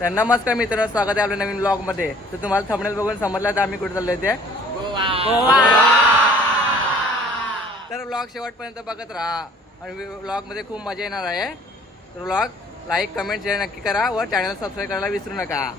तर नमस्कार मित्रांनो, स्वागत आहे आपल्या नवीन व्लॉग मध्ये. तर तुम्हाला थंबनेल बघून समजलं तर आम्ही कुठे चाललोय ते गोवा. तर व्लॉग शेवटपर्यंत बघत राहा आणि व्लॉग मध्ये खूप मजा येणार आहे. तर व्लॉग लाईक कमेंट शेअर नक्की करा व चॅनल सबस्क्राईब करायला विसरू नका.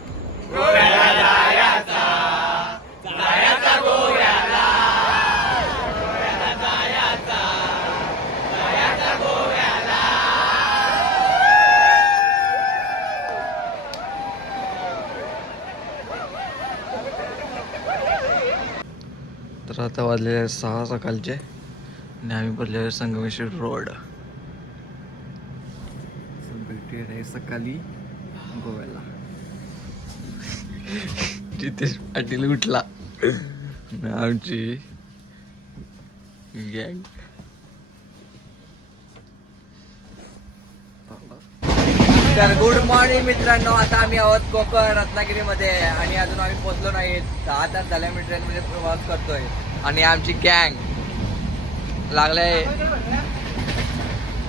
तर आता वाजले 6 सकाळचे आणि आम्ही बसलेलो संगमेश्वर रोड. भेटूया आहे सकाळी गोव्याला. जितेश पाटील उठला आमची गँग. तर गुड मॉर्निंग मित्रांनो, आता आम्ही आहोत कोकण रत्नागिरीमध्ये आणि अजून आम्ही पोहोचलो नाही. 10 तास झाले मी ट्रेनमध्ये प्रवास करतोय आणि आमची गँग लागले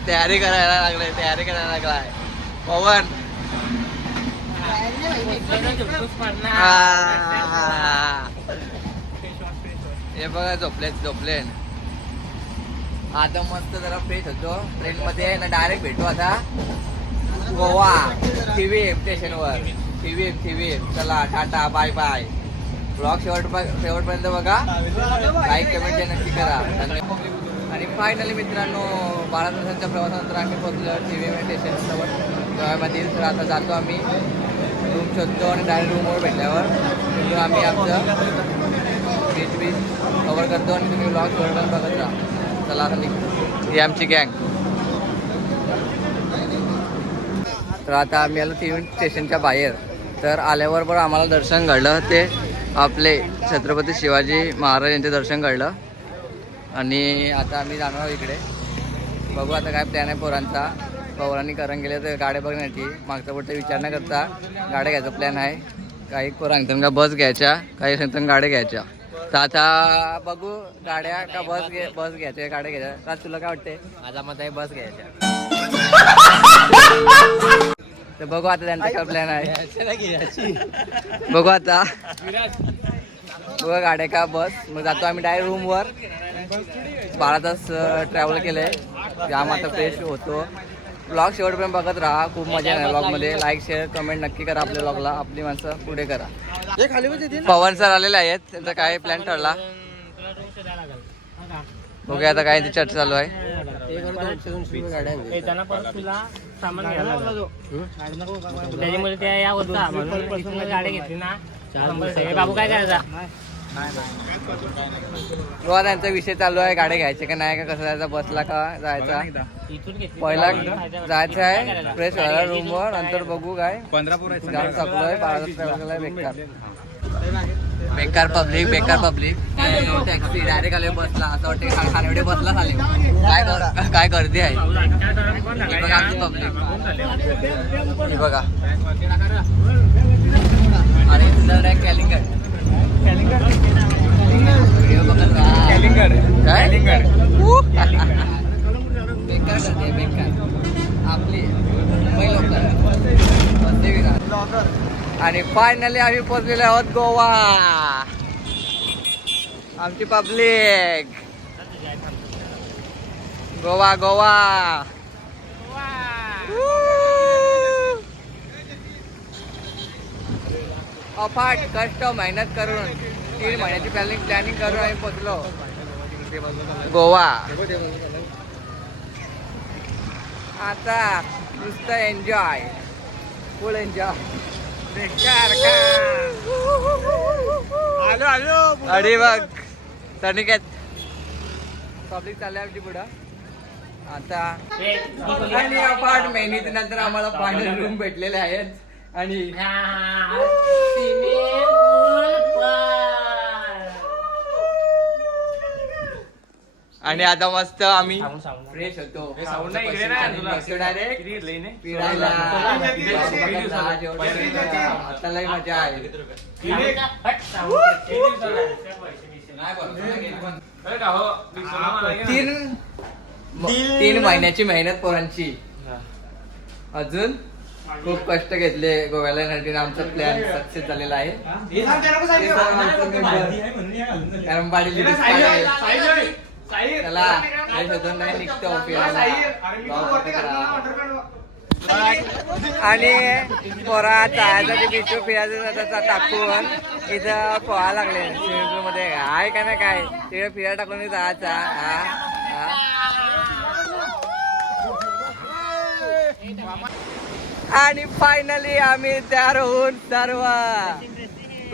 तयारी करायला लागलाय. पवन हे बघा झोपले. आता मस्त जरा फ्रेश होतो ट्रेन मध्ये ना, डायरेक्ट भेटू आता गोवा TVM स्टेशनवर. TVM चला टाटा बाय बाय. ब्लॉग शेवटपर्यंत बघा, लाईक कमेंट नक्की करा. आणि फायनली मित्रांनो 12 तासांच्या प्रवासानंतर आम्ही पोहोचलो TVM स्टेशनजवळ गोव्यामध्ये. तर आता जातो आम्ही रूम शोधतो आणि डायरेक्ट रूमवर भेटल्यावर तिथून आम्ही आमचं बीच कवर करतो आणि तुम्ही ब्लॉग शेवटपर्यंत बघत राहा. चला आता निघतो. ही आमची गँग. तर आता आम्ही आलो TVM स्टेशनच्या बाहेर. तर आल्यावर पण आम्हाला दर्शन घडलं, ते आपले छत्रपती शिवाजी महाराज यांचे दर्शन घडलं. आणि आता आम्ही जाणार इकडे. बघू आता काय प्लॅन आहे पोरांचा. पौराणिक करून गेले तर गाड्या बघण्याची मागचा पुढचा विचार न करता गाड्या घ्यायचा प्लॅन आहे. काही पोरांनी का बस घ्यायच्या, काही सांगतात गाड्या घ्यायच्या. तर आता बघू गाड्या का बस घ्यायच्या गाड्या घ्यायच्या. राज तुला काय वाटते? माझा मत आहे बस घ्यायच्या. तर बघू आता त्यांचा काय प्लॅन आहे. बघू आता बघा गाड्या का बस. मग जातो आम्ही डायरेक्ट रूमवर. 12 तास ट्रॅव्हल केलंय, जाम आता फ्रेश होतो. ब्लॉग शेवटपर्यंत बघत राहा, खूप मजा आहे ब्लॉगमध्ये. लाईक शेअर कमेंट नक्की करा आपल्या ब्लॉगला. आपली माणसं पुढे करा. पवन सर आलेले आहेत, त्यांचा काय प्लॅन ठरला बघूया आता. काय चर्चा चालू आहे. बाबू काय करायचा बघा त्यांचा विषय चालू आहे, गाड्या घ्यायचे का नाही, का कसं जायचं, बसला का जायचा. पहिला जायचं आहे फ्रेश व्हायला रूमवर, नंतर बघू काय. 15 थकलोय, 12 बेकार पब्लिक. टॅक्सी डायरेक्ट आले बसला. असं वाटतं खानवडे बसला झाले. काय गर्दी आहे बघा आमची पब्लिक. हे बघा आणि कॅलिंगड व्हिडिओ बघत राहा. बेकार करते बेकार आपली मुंबई लोक. आणि फायनली आम्ही पोहोचलेलो आहोत गोवा. आमची पब्लिक गोवा. अफाट कष्ट मेहनत करून 3 महिन्याची प्लॅनिंग करून आम्ही पोहोचलो गोवा. आता नुसतं एन्जॉय, फुल एन्जॉय. अरे बघ तनिकेत पब्लिक चालल्या आमची पुढं आता. आणि अफाट मेहनतीनंतर आम्हाला फायनल रूम भेटलेले आहेत. आणि आता मस्त आम्ही फ्रेश होतो डायरेक्ट फिरायला. आता लय मजा आहे. 3 महिन्याची मेहनत पोरांची. अजून खूप कष्ट घेतले गोव्याला येण्यासाठी आमचा प्लॅन सक्सेस झालेला आहे. कारण पाटील त्याला काही शोधून नाही निघतो फिरायला. आणि पोरा चायसाठी बीच फिरायचं टाकून इथं पोहा लागले स्विमिंग पूल मध्ये. आहे का ना काय तिकडे फिरायला टाकून जायचा. आणि फायनली आम्ही तयार होऊन सर्व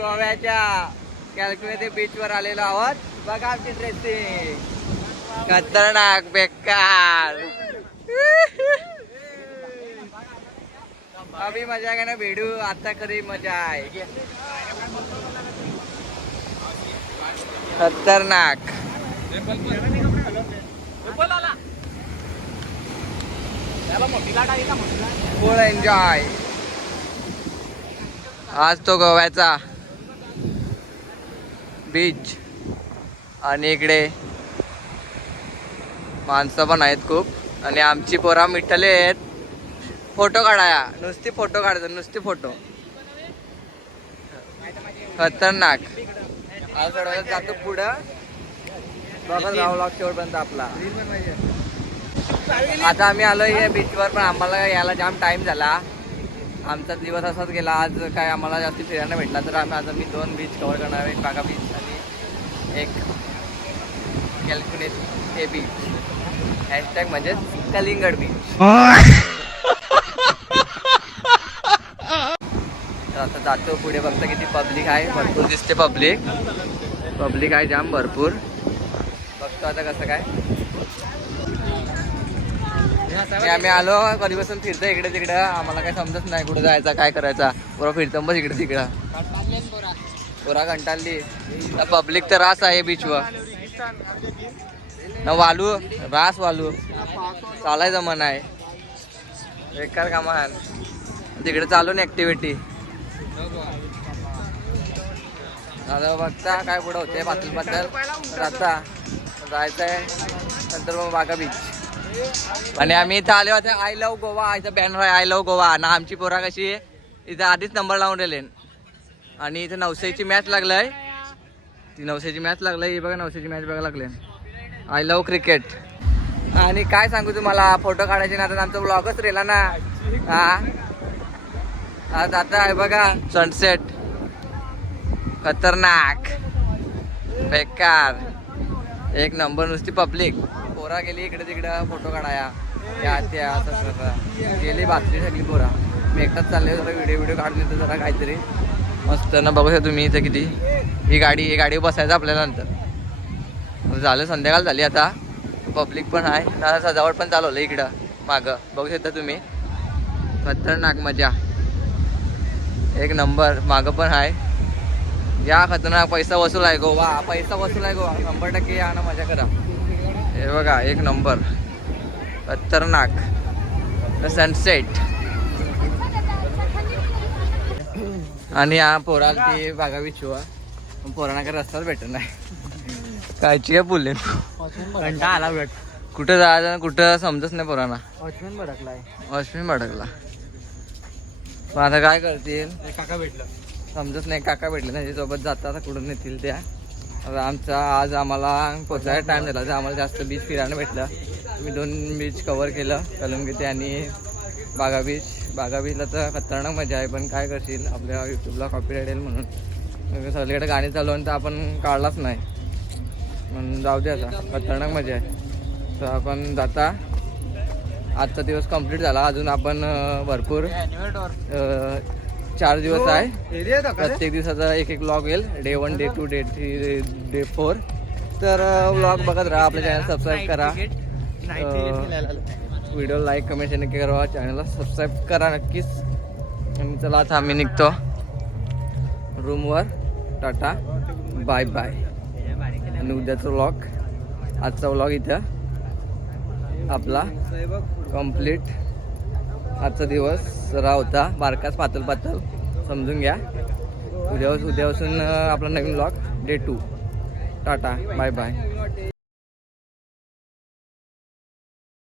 गोव्याच्या कॅल्कुलेटे बीच वर आलेलो आहोत. बघा आमची ड्रेसिंग खतरनाक बेकार. अभी मजा आहे ना भेडू. आता खरी मजा आहे. खतरनाक फुल एन्जॉय. आज तो गोव्याचा बीच आणि इकडे माणसं पण आहेत खूप. आणि आमची पोरा मिठले आहेत फोटो काढाया. नुसती फोटो काढतात नुसती फोटो. खतरनाक. आज चढवायला जातो पुढं. बघत राहू लॉक शेवटपर्यंत आपला. आता आम्ही आलोय या बीचवर पण आम्हाला यायला जाम टाइम झाला. आमचा दिवस असाच गेला. आज काय आम्हाला जास्त फिरायला भेटला तर आता मी 2 बीच कव्हर करणार आहे. बागा बीच आणि एक कॅल्कुलेट हे बीच. हॅशटॅग म्हणजे कलिंगड बीच. तर आता जातो पुढे. बघता किती पब्लिक आहे. भरपूर दिसते पब्लिक आहे जाम भरपूर. बघतो आता कसं काय. आम्ही आलो कधीपासून फिरतो इकडे तिकडं. आम्हाला काही समजत नाही कुठे जायचा काय करायचा. पुरा फिरतो बस इकडे तिकडं. पुरा कंटाळली. पब्लिक तर रास आहे बीचवर. वालू रास वालू चालायचं मन आहे. बेकार कामान तिकडे चालू ना ऍक्टिव्हिटी. आता बघता काय पुढं होते. पातळ आता जायचंय. नंतर मग बागा बीच. आणि आम्ही इथं आले होते आय लव्ह गोवा. इथं बॅनर आहे आय लव्ह गोवा. ना आमची पोरा कशी आहे इथं आधीच नंबर लावून राहिले. आणि इथं नवसाची मॅच लागलाय. ती नवसाची मॅच लागलाय. ही बघा नवसाची मॅच बघा लागले. I love cricket. आणि काय सांगू तुम्हाला फोटो काढायचे ना. आता आमचा ब्लॉगच राहिला ना. आज आता आहे बघा सनसेट. खतरनाक बेकार एक नंबर. नुसती पब्लिक पोरा गेली इकडे तिकडं फोटो काढाया. त्या असं गेली बातली सगळी पोरा. मी एकटाच चालले जरा व्हिडिओ काढून येतो जरा काहीतरी मस्त ना. बघू शकता तुम्ही इथं किती ही गाडी बसायचं आपल्याला. नंतर झालं संध्याकाळ झाली आता. पब्लिक पण आहे. सजावट पण चालवलं इकडं मागं बघू शकता तुम्ही. खतरनाक मजा एक नंबर. मागं पण आहे. या खतरनाक पैसा वसूल आहे गोवा. पैसा वसूल आहे गोवा 100%. या ना मजा करा. हे बघा एक नंबर खतरनाक सनसेट. आणि हा पोरा ती बागा विचवा. पोरांना काही रस्ताच भेटत नाही. कायची काय बोलले घंटा आला भेट. कुठं जायचं कुठं समजत नाही पोरांना. वॉचमॅन भडकला. पण आता काय करतील. काका भेटलं समजत नाही. काका भेटले त्याच्यासोबत जातात कुठून नेतील त्या. आमचा आज आम्हाला पोचायला टाइम झाला तर आम्हाला जास्त बीच फिरायला भेटलं. मी 2 बीच कव्हर केलं. कलंगीते आणि बागा बीच. बागा बीचला तर खतरनाक मजा आहे. पण काय करशील आपल्या यूट्यूबला कॉपीराइट येईल म्हणून सगळीकडे गाणी चालवून तर आपण काढलाच नाही. म्हणून जाऊ दे आता. खतरनाक मजा आहे. तर आपण जाता. आजचा दिवस कंप्लीट झाला. अजून आपण भरपूर 4 दिवस आहे. प्रत्येक दिवसाचा एक व्लॉग येईल. Day 1 day 2 day 3 day 4. तर व्लॉग बघत राहा. आपल्या चॅनल सबस्क्राईब करा. व्हिडिओ लाईक कमेंट नक्की करा. चॅनलला सबस्क्राईब करा नक्कीच. आणि चला आता आम्ही निघतो रूमवर. Tata bye bye. आणि उद्याचा व्लॉग आजचा व्लॉग इथं आपला कंप्लीट. आजचा दिवस जरा होता बारकाच पातळ समजून घ्या. उद्यापासून आपला नवीन vlog day 2. Tata bye bye.